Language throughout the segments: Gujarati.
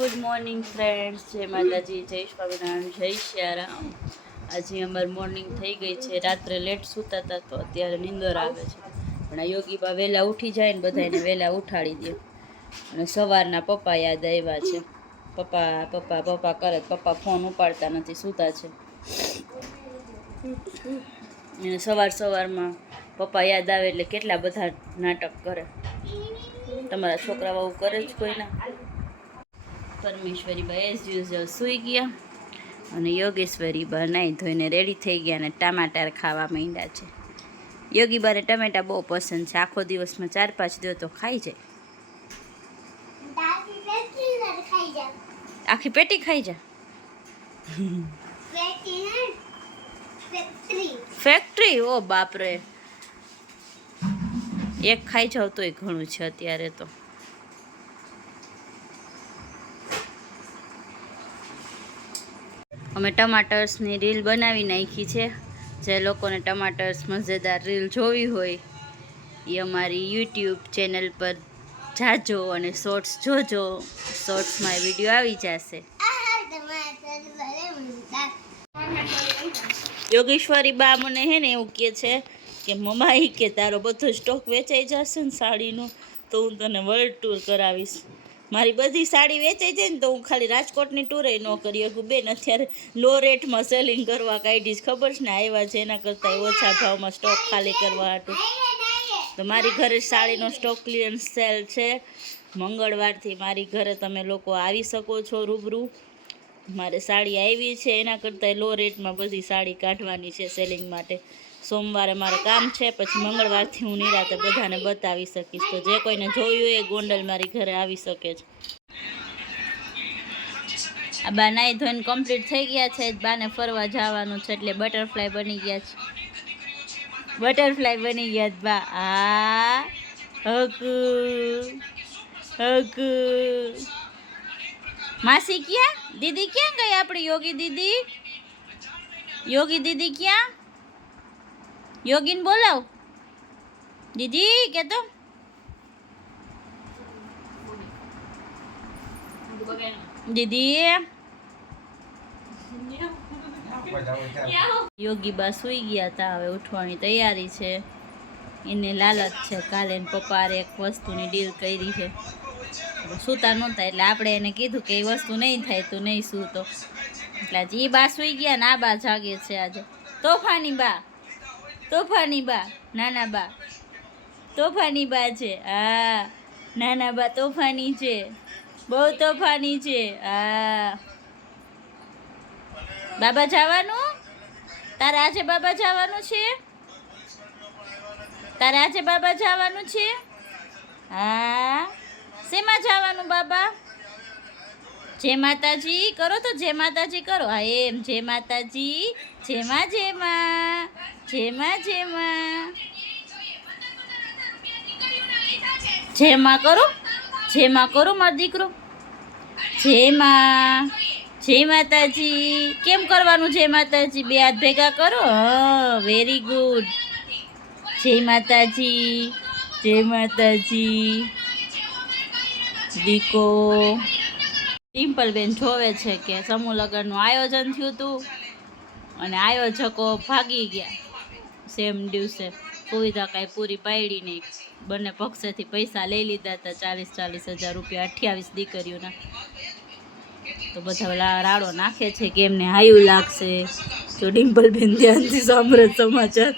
Good morning friends. જય માતાજી, જય સ્વામિનારાયણ, જય શ્યારામ. આજે અમાર મોર્નિંગ થઈ ગઈ છે. રાત્રે લેટ સૂતા હતા તો અત્યારે નીંદર આવે છે. પણ આ યોગીબા વહેલા ઉઠી જાય ને બધાને વહેલા ઉઠાડી દે. અને સવારના પપ્પા યાદ આવ્યા છે. પપ્પા પપ્પા પપ્પા કરે પપ્પા ફોન ઉપાડતા નથી, સૂતા છે. અને સવાર સવારમાં પપ્પા યાદ આવે એટલે કેટલા બધા નાટક કરે. તમારા છોકરાઓ કરે જ કોઈના? પરમેશ્વરી બા એઝ યુઝલ સૂઈ ગયા અને યોગેશ્વરી બા નાહી ધોઈને રેડી થઈ ગયા અને ટમાટર ખાવા માંડ્યા છે. યોગી બાને ટમેટા બહુ પસંદ છે. આખો દિવસમાં ચાર પાંચ દિવસ તો ખાઈ જાય. આખી પેટી ખાઈ જા. ફેક્ટરી ઓ બાપરે. એક ખાઈ જાવ તોય ઘણું છે અત્યારે તો. અમે ટમાટર્સની રીલ બનાવી નાખી છે. જે લોકોને ટમાટર્સ મજેદાર રીલ જોવી હોય એ અમારી યુટ્યુબ ચેનલ પર જાજો અને શોર્ટ્સ જોજો. શોર્ટ્સમાં વીડિયો આવી જશે. યોગેશ્વરી બા મને હે ને એવું કહે છે કે મમ્મા એ કે તારો બધો સ્ટોક વેચાઈ જશે ને સાડીનો, તો હું તને વર્લ્ડ ટૂર કરાવીશ. મારી બધી સાડી વેચાઈ જાય ને તો હું ખાલી રાજકોટની ટૂરે ન કરી શકું. બેન, અત્યારે લો રેટમાં સેલિંગ કરવા કાઢીશ ખબર છે ને આવ્યા છે એના કરતાં ઓછા ભાવમાં સ્ટોક ખાલી કરવા હતું તો મારી ઘરે સાડીનો સ્ટોક ક્લિયરન્સ સેલ છે. મંગળવારથી મારી ઘરે તમે લોકો આવી શકો છો રૂબરૂ. મારે સાડી આવી છે. એના કરતાં લો રેટમાં બધી સાડી કાઢવાની છે સેલિંગ માટે. સોમવારે મારે કામ છે, પછી મંગળવારથી હું નિરાતે બધાને બતાવી શકીશ. તો જે કોઈને જોયું એ ગોંડલ મારી ઘરે આવી શકે છે. આ બા નાઈ ધોઈને કમ્પ્લીટ થઈ ગયા છે, બાને ફરવા જવાનું છે એટલે બટરફ્લાય બની ગયા છે. બટરફ્લાય બની ગયા છે, બા. આ હકુ હકુ માસી ક્યાં? દીદી ક્યાં ગઈ આપણી યોગી દીદી? યોગી દીદી ક્યાં? યોગીને બોલાવ. દીદી કે તો દીદી યોગી બા સુઈ ગયા હતા હવે ઉઠવાની તૈયારી છે. એને લાલચ છે, કાલે એના પપ્પાએ એક વસ્તુની ડીલ કરી છે. સૂતા નહોતા, એટલે આપણે એને કીધું કે એ વસ્તુ નહીં થાય તું નહીં સૂતો. એટલે એ બા સુઈ ગયા ને આ બા જાગે છે આજે. તોફાની બા. તોફાની બા, નાના બા. તોફાની બા છે, હા. નાના બા તોફાની છે, બહુ તોફાની છે, હા. બાબા જવાનું? તારે આજે બાબા જવાનું છે? તારે આજે બાબા જવાનું છે? હા. શેમાં જવાનું બાબા? જય માતાજી કરો તો જય માતાજી કરો. હા, એમ. જય માતાજી, જેમાં જેમાં જેમાં જેમાં. જેમાં કરો જેમાં કરો મારો દીકરો. જેમાં જય માતાજી. કેમ કરવાનું જય માતાજી? બે હાથ ભેગા કરો. હ વેરી ગુડ જય માતાજી જય માતાજી. દીકો. ડિમ્પલબેન જોવે છે કે સમૂહ લગ્નનું આયોજન થયું હતું અને આયોજકો ભાગી ગયા. સેમ દિવસે સુવિધા કાંઈ પૂરી પાડી નહીં. બંને પક્ષેથી પૈસા લઈ લીધા હતા ચાલીસ ચાલીસ હજાર રૂપિયા અઠ્યાવીસ દીકરીઓના. તો બધા રાડો નાખે છે કે એમને હાયું લાગશે. તો ડિમ્પલબેન ધ્યાનથી સાંભળે સમાચાર.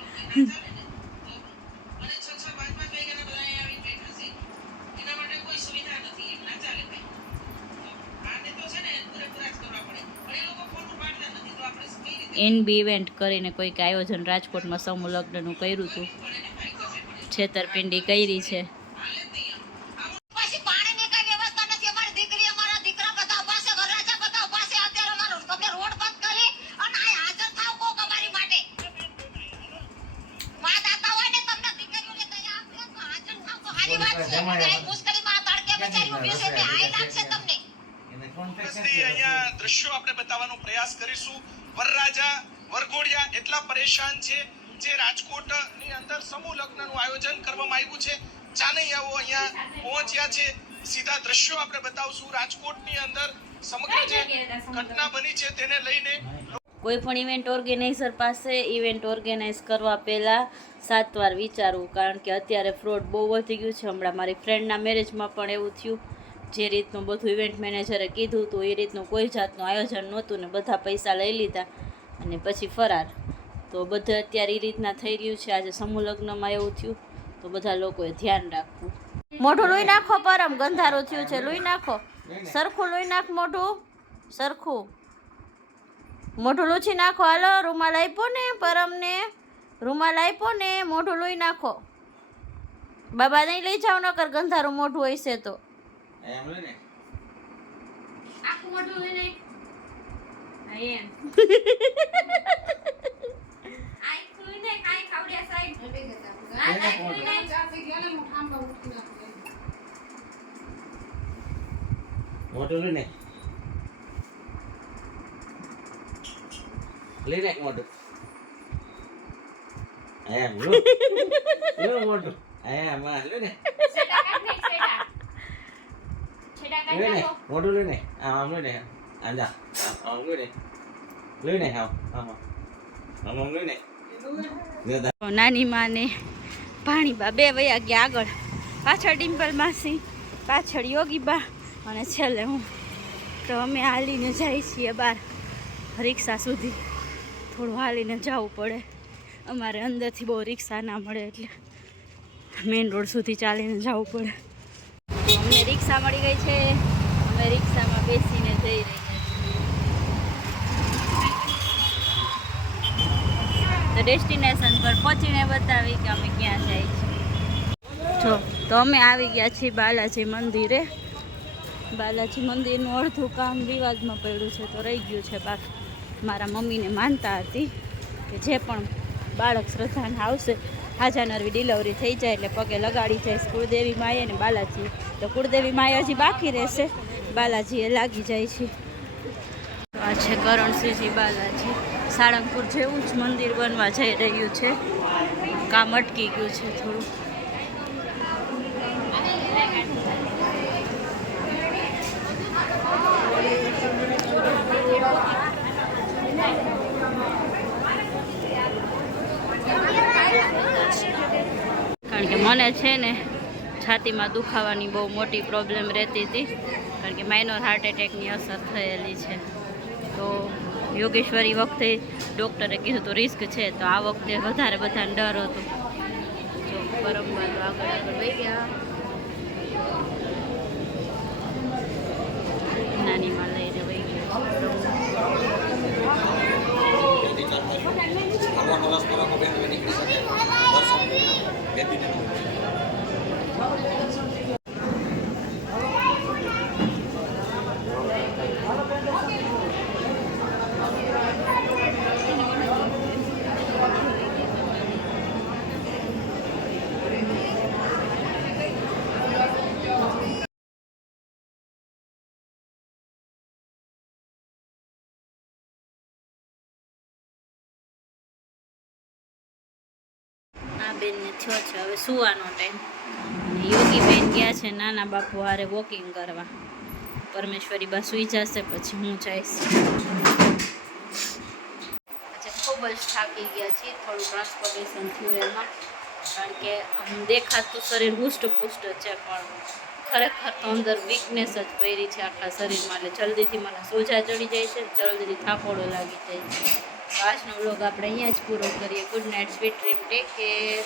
એન બી ઇવેન્ટ કરીને કોઈક આયોજન રાજકોટમાં સમૂહ લગ્નનું કર્યું હતું. છેતરપિંડી કરી છે. કઈ વ્યવસ્થા નથી. અમારી દીકરી અમારા દીકરા બધા પાસે વરરાજા બધા પાસે અત્યારે અમારો તમે રોડ બંધ કરી અને આ હાજર થાવ કોક અમારી માટે. વાત આતા હોય ને તમને દીકરીઓને કઈ આપજો તો હાજર થાવ તો હારી વાત છે. કઈ મુશ્કેલીમાં આ તડકે બિચારી ઊભી છે તે હાઈ લાગશે તમને. નમસ્તે અહીંયા દ્રશ્યો આપણે બતાવવાનો પ્રયાસ કરીશું. વરરાજા, વરઘોડિયા એટલા પરેશાન છે જે રાજકોટની અંદર સમૂહ લગ્નનું આયોજન કરવામાં આવ્યું છે. ચાનૈયાઓ અહીંયા પહોંચ્યા છે. સીધા દ્રશ્યો આપણે બતાવશું. રાજકોટની અંદર સમગ્ર જે ઘટના બની છે તેને લઈને કોઈ પણ ઇવેન્ટ ઓર્ગેનાઇઝર પાસે ઇવેન્ટ ઓર્ગેનાઇઝ કરવા પહેલાં સાત વાર વિચારવું. કારણ કે અત્યારે ફ્રોડ બહુ વધી ગયું છે. હમણાં મારી ફ્રેન્ડના મેરેજમાં પણ એવું થયું. જે રીતનું બધું ઇવેન્ટ મેનેજરે કીધું હતું, એ રીતનું કોઈ જાતનું આયોજન નહોતું ને બધા પૈસા લઈ લીધા અને પછી ફરાર. તો બધું અત્યારે એ રીતના થઈ રહ્યું છે. આજે સમૂહ લગ્નમાં એવું થયું, તો બધા લોકોએ ધ્યાન રાખવું. મોઢું લોહી નાખો પરમ, ગંધારું થયું છે. લોહી નાખો. સરખું લોહી નાખ મોઢું. સરખું. મોઢું લૂછી નાખો. હાલો, રૂમાલ આપ્યો ને પરમને. રૂમાલ આપ્યો ને, મોઢું લોહી નાખો. બાબા નહીં લઈ જાવ નકર ગંધારું મોઢું હશે તો. એમ લે ને આખું મોઢું લઈને હા, એમ આઈ ખુલીને કાંઈ ખાવડ્યા સાઈડ હા, આઈ ખુલીને મોટું લે ને લે ને મોટું એમ લો લો મોટું એમ હા લે ને છેડા કાઢ ને, છેડા. છેડા કાઢ લે ને નાખો. મોટું લે ને આમ આમ આમ જા આમ આમ લે ને લે ને આમ આમ આમ. આમ આમ લે ને જો દા નાની માને ભાણીબા બે વયા ગયા આગળ પાછળ ડિમ્પલ માસી પાછળ યોગીબા અને છેલ્લે હું તો અમે હાલીને જઈએ છીએ બહાર રિક્ષા સુધી થોડું હાલીને જવું પડે અમારે અંદરથી બહુ રિક્ષા ના મળે એટલે મેઇન રોડ સુધી ચાલીને જવું પડે રિક્ષા મળી ગઈ છે. અમે રિક્ષામાં બેસીને જઈ રહ્યા છીએ. તો ડેસ્ટિનેશન પર પહોંચીને બતાવી કે અમે ક્યાં જાય છીએ. જો, તો અમે આવી ગયા છીએ બાલાજી મંદિરે. બાલાજી મંદિરનું અડધું કામ વિવાદમાં પડ્યું છે, તો રહી ગયું છે બાકી. મારા મમ્મીને માનતા હતી કે જે પણ બાળક શ્રદ્ધાને આવશે હાજા નરવી ડિલિવરી થઈ જાય એટલે પગે લગાડી જાય કુળદેવી માએ ને બાલાજી. તો કુળદેવી માએ હજી બાકી રહેશે. બાલાજી એ લાગી જાય છે. આ છે કરણસિંહજી બાલાજી. સાળંગપુર જેવું જ મંદિર બનવા જઈ રહ્યું છે. કામ અટકી ગયું છે થોડું. મને છે ને છાતીમાં દુખાવાની બહુ મોટી પ્રોબ્લેમ રહેતી હતી, કારણ કે માઇનોર હાર્ટ એટેકની અસર થયેલી છે. તો યોગેશ્વરી વખતે ડૉક્ટરે કીધું તો રિસ્ક છે. તો આ વખતે વધારે બધાને ડર હતો. જો તો આગળ આગળ વહી ગયા નાનીમાં લઈને વહી ગયા આ બેનને થયો છે. હવે સુવાનો ટાઈમ યોગી બેન ગયા છે નાના બાપુ હારે વોકિંગ કરવા. પરમેશ્વરી બા સુઈ જશે, પછી હું જઈશ. ખૂબ જ થાકી ગયા છીએ. થોડું ટ્રાન્સપોર્ટેશન થયું એમાં. કારણ કે દેખાતું શરીર હુષ્ટ પુષ્ટ છે, પણ ખરેખર તો અંદર વીકનેસ જ પડી છે આખા શરીરમાં. એટલે જલ્દીથી મને સોજા ચડી જાય છે, જલ્દીથી થાકોડો લાગી જાય છે. આજનો વ્લોગ આપણે અહીંયા જ પૂરો કરીએ. Good night sweet dream take care